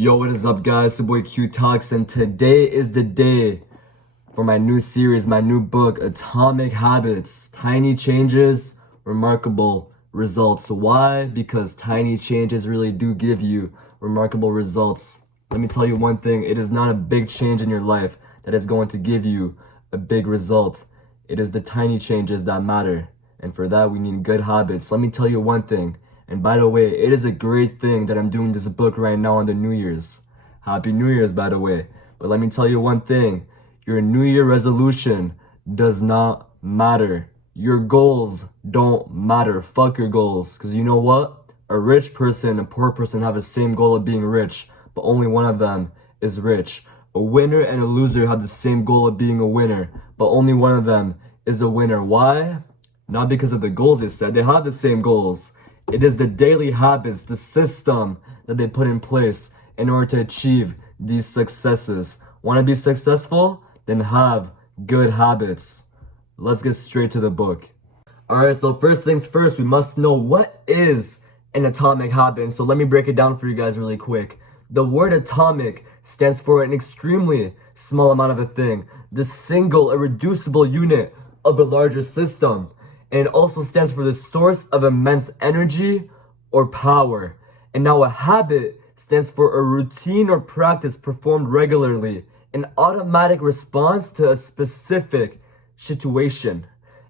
Yo, what is up guys, it's your boy Q Talks, and today is the day for my new series, my new book, Atomic Habits, Tiny Changes, Remarkable Results. Why? Because tiny changes really do give you remarkable results. Let me tell you one thing, it is not a big change in your life that is going to give you a big result. It is the tiny changes that matter, and for that we need good habits. Let me tell you one thing. And by the way, it is a great thing that I'm doing this book right now on the New Year's. Happy New Year's, by the way. But let me tell you one thing. Your New Year resolution does not matter. Your goals don't matter. Fuck your goals. Because you know what? A rich person and a poor person have the same goal of being rich, but only one of them is rich. A winner and a loser have the same goal of being a winner, but only one of them is a winner. Why? Not because of the goals they set. They have the same goals. It is the daily habits, the system that they put in place in order to achieve these successes. Want to be successful? Then have good habits. Let's get straight to the book. Alright, so first things first, we must know what is an atomic habit. So let me break it down for you guys really quick. The word atomic stands for an extremely small amount of a thing, the single, irreducible unit of a larger system. And it also stands for the source of immense energy or power. And now a habit stands for a routine or practice performed regularly, an automatic response to a specific situation.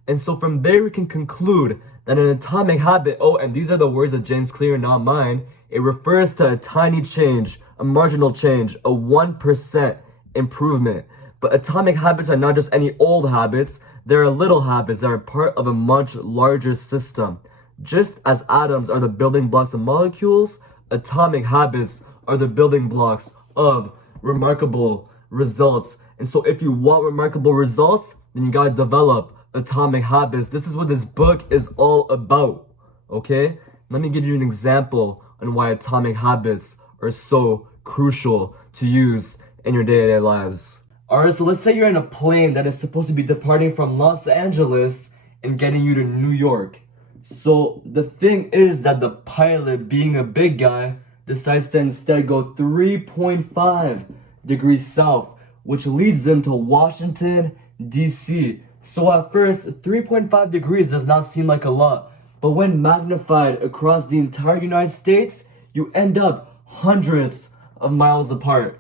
And so from there we can conclude that an atomic habit, and these are the words of James Clear, not mine, it refers to a tiny change, a marginal change, a 1% improvement. But atomic habits are not just any old habits. There are little habits that are part of a much larger system. Just as atoms are the building blocks of molecules, atomic habits are the building blocks of remarkable results. And so if you want remarkable results, then you gotta develop atomic habits. This is what this book is all about, okay? Let me give you an example on why atomic habits are so crucial to use in your day-to-day lives. Alright, so let's say you're in a plane that is supposed to be departing from Los Angeles and getting you to New York. So the thing is that the pilot, being a big guy, decides to instead go 3.5 degrees south, which leads them to Washington, D.C. So at first, 3.5 degrees does not seem like a lot, but when magnified across the entire United States, you end up hundreds of miles apart.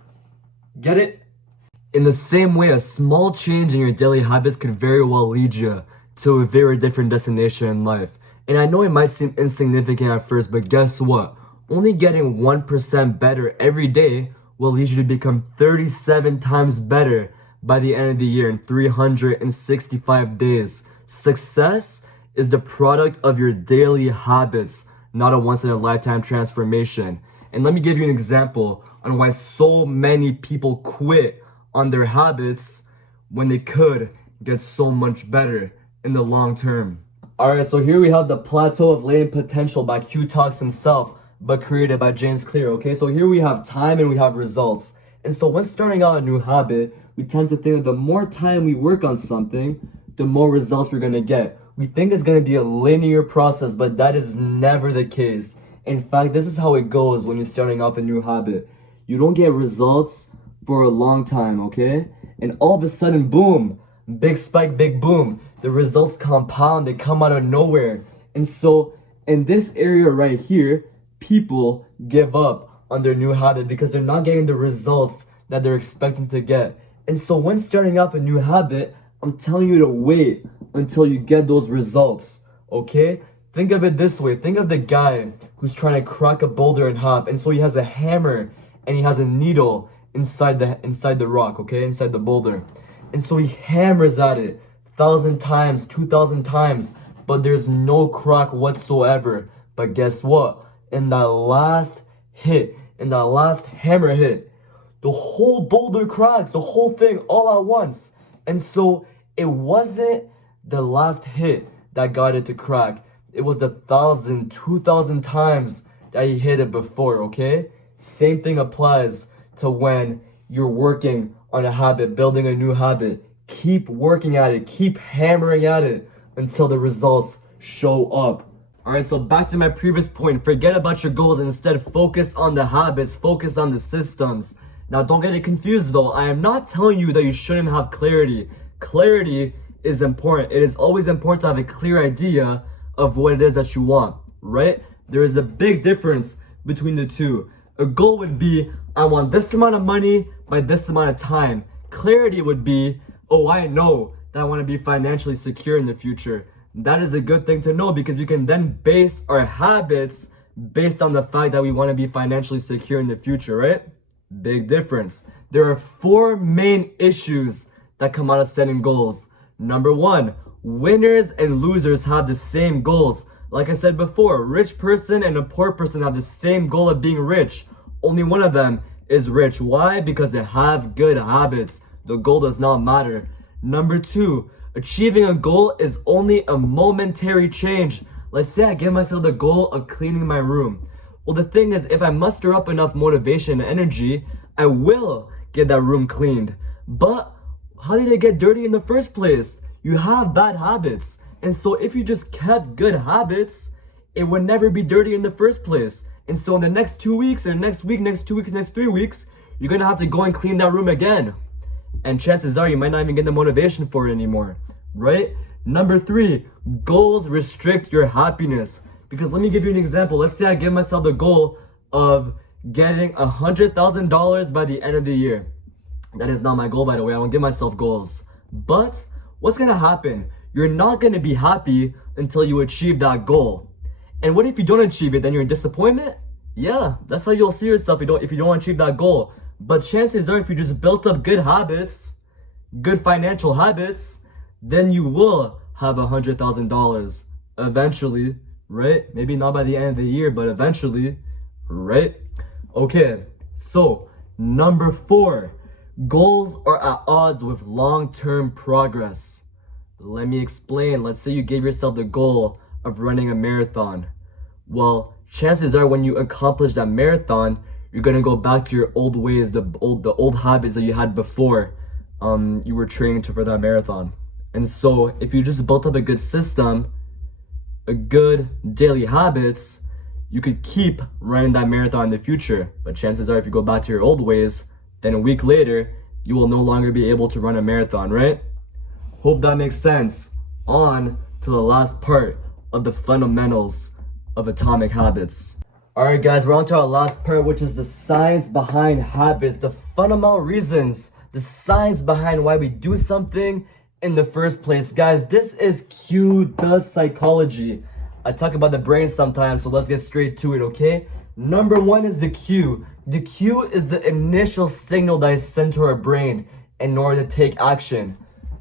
Get it? In the same way, a small change in your daily habits could very well lead you to a very different destination in life. And I know it might seem insignificant at first, but guess what? Only getting 1% better every day will lead you to become 37 times better by the end of the year in 365 days. Success is the product of your daily habits, not a once-in-a-lifetime transformation. And let me give you an example on why so many people quit on their habits when they could get so much better in the long term. Alright, so here we have the Plateau of Latent Potential by Q Talks himself, but created by James Clear, okay? So here we have time and we have results. And so when starting out a new habit, we tend to think that the more time we work on something, the more results we're gonna get. We think it's gonna be a linear process, but that is never the case. In fact, this is how it goes when you're starting off a new habit. You don't get results for a long time, okay? And all of a sudden, boom, big spike, big boom. The results compound, they come out of nowhere. And so in this area right here, people give up on their new habit because they're not getting the results that they're expecting to get. And so when starting off a new habit, I'm telling you to wait until you get those results, okay? Think of it this way. Think of the guy who's trying to crack a boulder in half. And so he has a hammer and he has a needle inside the rock, okay, inside the boulder. And so he hammers at it 1,000 times, 2,000 times, but there's no crack whatsoever. But guess what? In that last hit, in that last hammer hit, the whole boulder cracks, the whole thing all at once. And so it wasn't the last hit that got it to crack. It was the 1,000, 2,000 times that he hit it before, okay? Same thing applies to when you're working on a habit, building a new habit. Keep working at it, keep hammering at it until the results show up. Alright, so back to my previous point. Forget about your goals and instead focus on the habits, focus on the systems. Now don't get it confused though. I am not telling you that you shouldn't have clarity. Clarity is important. It is always important to have a clear idea of what it is that you want, right? There is a big difference between the two. A goal would be, I want this amount of money by this amount of time. Clarity would be, oh, I know that I want to be financially secure in the future. That is a good thing to know because we can then base our habits based on the fact that we want to be financially secure in the future, right? Big difference. There are 4 main issues that come out of setting goals. Number 1, winners and losers have the same goals. Like I said before, a rich person and a poor person have the same goal of being rich. Only one of them is rich. Why? Because they have good habits. The goal does not matter. Number 2, achieving a goal is only a momentary change. Let's say I give myself the goal of cleaning my room. Well, the thing is, if I muster up enough motivation and energy, I will get that room cleaned. But how did it get dirty in the first place? You have bad habits. And so if you just kept good habits, it would never be dirty in the first place. And so in the next 2 weeks, and next week, next 2 weeks, next 3 weeks, you're gonna have to go and clean that room again. And chances are you might not even get the motivation for it anymore, right? Number 3, goals restrict your happiness. Because let me give you an example. Let's say I give myself the goal of getting $100,000 by the end of the year. That is not my goal, by the way. I don't give myself goals. But what's gonna happen? You're not gonna be happy until you achieve that goal. And what if you don't achieve it? Then you're in disappointment? Yeah, that's how you'll see yourself if you don't achieve that goal. But chances are if you just built up good habits, good financial habits, then you will have $100,000 eventually, right? Maybe not by the end of the year, but eventually, right? Okay, so number 4, goals are at odds with long-term progress. Let me explain. Let's say you gave yourself the goal of running a marathon. Well, chances are when you accomplish that marathon, you're gonna go back to your old ways, the old habits that you had before you were training for that marathon. And so if you just built up a good system, a good daily habits, you could keep running that marathon in the future. But chances are if you go back to your old ways, then a week later, you will no longer be able to run a marathon, right? Hope that makes sense. On to the last part of the fundamentals of atomic habits. Alright guys, we're on to our last part, which is the science behind habits, the fundamental reasons, the science behind why we do something in the first place. Guys, this is qtdoescontent. I talk about the brain sometimes, so let's get straight to it, okay? Number 1 is the Q. The Q is the initial signal that is sent to our brain in order to take action.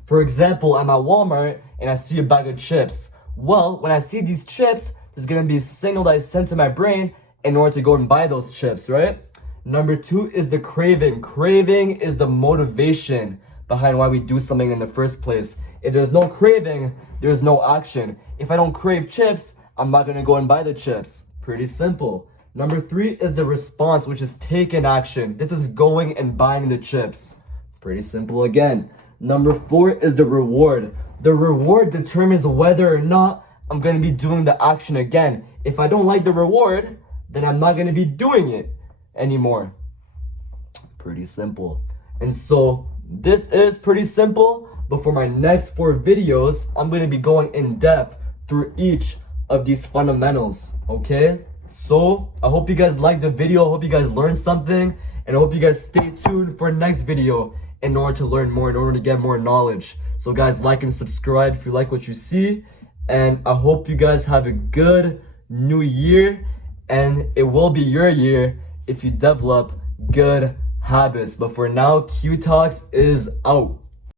For example, I'm at Walmart and I see a bag of chips. Well, when I see these chips, there's gonna be a signal that is sent to my brain in order to go and buy those chips, right? Number 2 is the craving. Craving is the motivation behind why we do something in the first place. If there's no craving, there's no action. If I don't crave chips, I'm not gonna go and buy the chips. Pretty simple. Number 3 is the response, which is taking action. This is going and buying the chips. Pretty simple again. Number 4 is the reward. The reward determines whether or not I'm gonna be doing the action again. If I don't like the reward, then I'm not gonna be doing it anymore. Pretty simple. And so this is pretty simple, but for my next 4 videos, I'm gonna be going in depth through each of these fundamentals, okay? So I hope you guys liked the video, I hope you guys learned something, and I hope you guys stay tuned for next video in order to learn more, in order to get more knowledge. So guys, like and subscribe if you like what you see, and I hope you guys have a good new year, and it will be your year if you develop good habits. But for now, Q Talks is out.